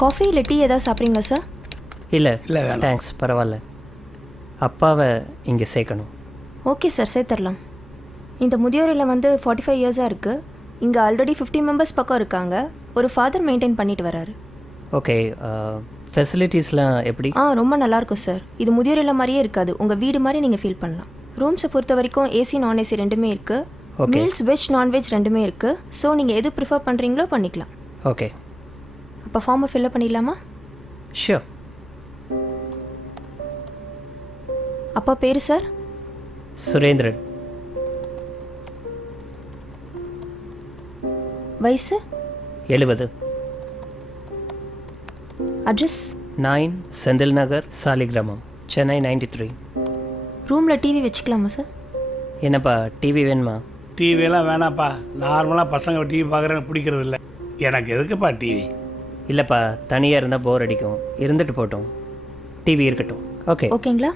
Coffee இல்லை tea ஏதாவது சாப்பிட்றீங்களா சார்? இல்லை இல்லை தேங்க்ஸ், பரவாயில்ல. அப்பாவை இங்கே சேர்க்கணும். ஓகே சார், சேர்த்துடலாம். இந்த முதியோர் இல்லம் வந்து 45 இயர்ஸாக இருக்குது. இங்கே ஆல்ரெடி 50 மெம்பர்ஸ் பக்கம் இருக்காங்க. ஒரு ஃபாதர் மெயின்டைன் பண்ணிட்டு வராரு. ஓகே, ஃபெசிலிட்டிஸ்லாம் எப்படி? ரொம்ப நல்லாயிருக்கும் சார். இது முதியோர் இல்லம் மாதிரியே இருக்காது, உங்கள் வீடு மாதிரி நீங்கள் ஃபீல் பண்ணலாம். ரூம்ஸை பொறுத்த வரைக்கும் ஏசி நான் ஏசி ரெண்டுமே இருக்குது. மீல்ஸ் வெஜ் நான்வெஜ் ரெண்டுமே இருக்குது. ஸோ நீங்கள் எது ப்ரிஃபர் பண்ணுறீங்களோ பண்ணிக்கலாம். ஓகே, அப்போ ஃபார்மை ஃபில்அப் பண்ணிடலாமா? ஷியோர். அப்பா பேர் சார்? சுரேந்திரன். வயசு? 70. அட்ரஸ்? 9 செந்தில் நகர், சாலிகிராமம், சென்னை 93. ரூமில் டிவி வச்சுக்கலாமா சார்? என்னப்பா டிவி வேணுமா? டிவியெல்லாம் வேணாப்பா. நார்மலாக பசங்க டிவி பார்க்குறேன்னு பிடிக்கிறது இல்லை. எனக்கு எதுக்குப்பா டிவி? இல்லைப்பா, தனியாக இருந்தால் போர் அடிக்கும். இருந்துட்டு போட்டோம், டிவி இருக்கட்டும். ஓகே ஓகேங்களா?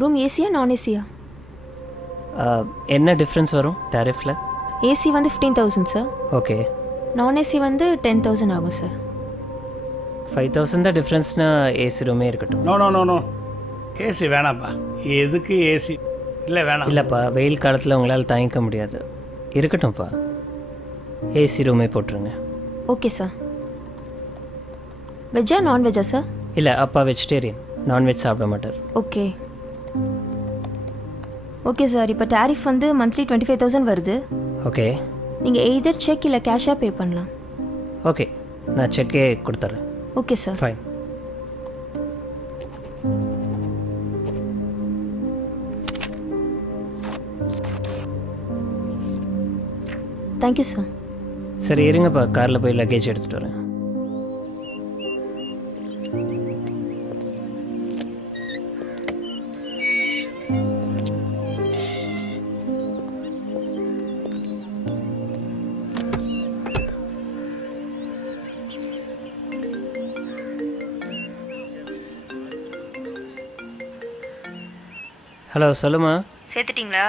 ரூம் ஏசியா நான் ஏசியா? என்ன டிஃப்ரென்ஸ் வரும் டாரிஃபில்? ஏசி வந்து 15,000 சார். ஓகே. நான் ஏசி வந்து 10,000 ஆகும் சார். 5,000 தான் டிஃப்ரென்ஸ்னா ஏசி ரூமே இருக்கட்டும். No no no no, AC வேணாப்பா. எதுக்கு ஏசி? இல்லை வேணாம். இல்லைப்பா, வெயில் காலத்தில் உங்களால் தாங்கிக்க முடியாது. இருக்கட்டும்ப்பா, ஏசி ரூமே போட்டுருங்க. Okay sir. வெஜ்ஜா நான்வெஜ்ஜா சார்? இல்லை, அப்பா வெஜிடேரியன், நான்வெஜ் சாப்பிட மாட்டார். Okay okay sir. இப்போ டாரிஃப் வந்து மந்த்லி 25,000 வருது. ஓகே. நீங்கள் எய்தர் செக் இல்லை கேஷாக பே பண்ணலாம். ஓகே, நான் செக்கே கொடுத்துட்றேன். Okay sir. Fine. Thank you sir. சரி இருங்கப்பா, காரில் போய் லக்கேஜ் எடுத்துகிட்டு வரேன். ஹலோ, சொல்லுமா. சேர்த்துட்டிங்களா?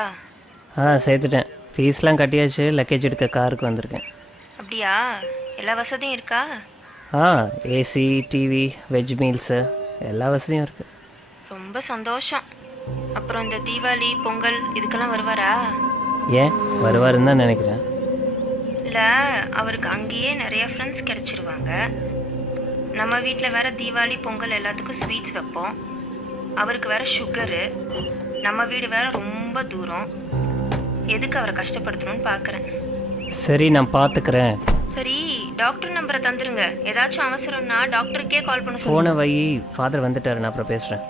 சேர்த்துட்டேன். ஃபீஸ்லாம் கட்டியாச்சு. லக்கேஜ் எடுக்க காருக்கு வந்திருக்கேன். அப்படியா? எல்லா வசதியும் இருக்கா? ஏசி, டிவி, வெஜ் மீல்ஸு எல்லா வசதியும் இருக்குது. ரொம்ப சந்தோஷம். அப்புறம் இந்த தீபாவளி பொங்கல் இதுக்கெல்லாம் வருவாரா? ஏன் வருவாருன்னு தான் நினைக்கிறேன். இல்லை, அவருக்கு அங்கேயே நிறைய ஃப்ரெண்ட்ஸ் கிடச்சிருவாங்க. நம்ம வீட்டில் வேற தீபாவளி பொங்கல் எல்லாத்துக்கும் ஸ்வீட்ஸ் வைப்போம். அவருக்கு வேற சுகரு. நம்ம வீடு வேற ரொம்ப தூரம். எதுக்கு அவரை கஷ்டப்படுத்தணும்னு பார்க்குறேன். சரி, நான் பார்த்துக்கிறேன். சரி, டாக்டர் நம்பரை தந்துருங்க. ஏதாச்சும் அவசரம்னா டாக்டருக்கே கால் பண்ண சொல்லுங்க. போன வை, ஃபாதர் வந்துட்டாரு, நான் அப்புறம் பேசுகிறேன்.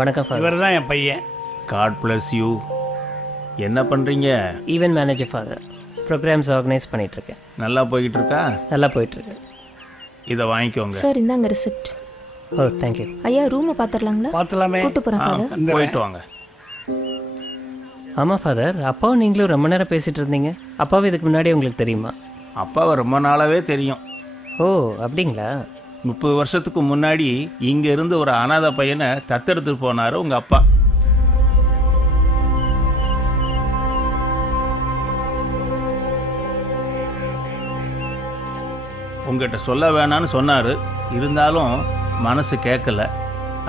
வணக்கம் ஃபாதர். இவர் தான் என் பையன். God bless you. என்ன பண்ணுறீங்க? Event manager father. Programmes organise பண்ணிகிட்ருக்கேன். நல்லா போய்கிட்டு இருக்கா? நல்லா போயிட்டுருக்கு. இதை வாங்கிக்கோங்க. சார், இந்தாங்க ரிசிப்ட். ஓ, தேங்க்யூ. ஐயா, ரூமை பார்த்துடலாங்களா? பார்த்துலாமே. கூட்டு போகிறேன் ஃபாதர். போயிட்டு வாங்க. ஆமாம் ஃபாதர், அப்பாவும் நீங்களும் ரொம்ப நேரம் பேசிகிட்டு இருந்தீங்க. அப்பாவும் இதுக்கு முன்னாடி உங்களுக்கு தெரியுமா? அப்பாவை ரொம்ப நாளாகவே தெரியும். ஓ, அப்படிங்களா? 30 வருஷத்துக்கு முன்னாடி இங்க இருந்து ஒரு அனாதை பையனை தத்தெடுத்து போனாரு உங்க அப்பா. உங்ககிட்ட சொல்ல வேணான்னு சொன்னாரு. இருந்தாலும் மனசு கேட்கல.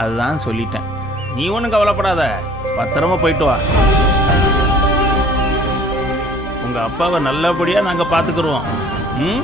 அதுதான் சொல்லிட்டேன். நீ ஒன்றும் கவலைப்படாத, பத்திரமா போயிட்டு வா. உங்க அப்பாவை நல்லபடியா நாங்க பாத்துக்கிறோம். ம்